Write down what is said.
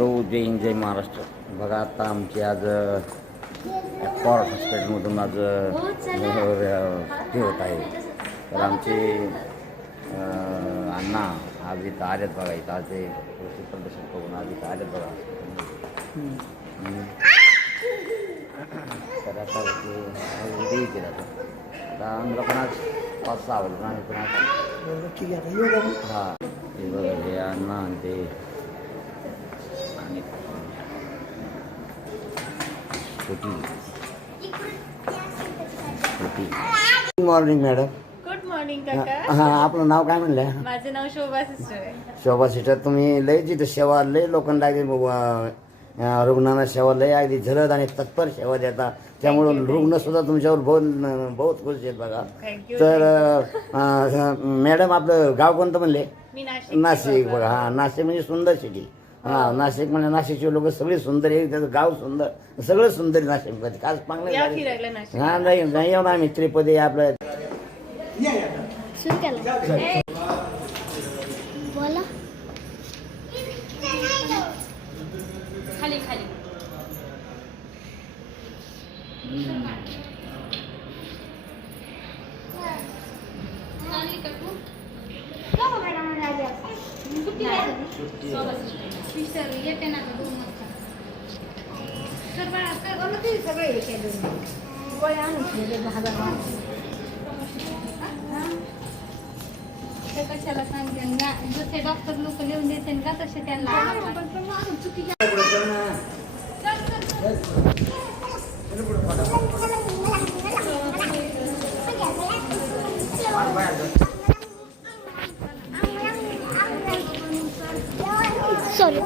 Hello, जय हिंद, जय महाराष्ट्र. बघा आता आमची आज पॉर्ट हॉस्पिटलमधून आज हे होत आहे. तर आमचे अण्णा आज इथं आलेत बघा. इथं आज ते प्रदर्शन करून आज इथं आलेत बघा. तर आता उद्या येतील. आता आम्हाला पण आज 5-6 आवडलं आम्ही पण आज ठीक आहे. हां, हे बघा हे अण्णा आणि ते आणि good morning madam. Good morning काका. हां, आपलं नाव काय म्हणलं? माझं नाव शोभा सिस्टर आहे. शोभा सिस्टर. तुम्ही लय जिथं सेवा लय लोकांना रुग्णांना सेवा लय अगदी झलद आणि तत्पर सेवा देता. त्यामुळं रुग्ण सुद्धा तुमच्यावर बहुत खुश आहेत बघा. थँक्यू. तर मॅडम आपलं गाव कोणतं म्हणले? मी नाशिक. बघा हां, नाशिक म्हणजे सुंदर सिटी. हां, नाशिक म्हणजे नाशिकचे लोक सगळे सुंदर आहे. त्याचं गाव सुंदर, सगळं सुंदर आहे नाशिकमध्ये. खास या चांगलं फिरायला नाशिक. हां, नाही येऊ ना आम्ही त्रिपदी आपलं सुरू केलं. बोला. खाली खाली. सिस्टर येते ना 2 वाजता. सर बाळा कर ते सगळे येते 2 गोळ्या आणून ठेवले 10,000. ते कशाला सांगते ना, जसे डॉक्टर लोक लिहून देते का तसे त्यांना सॉरी.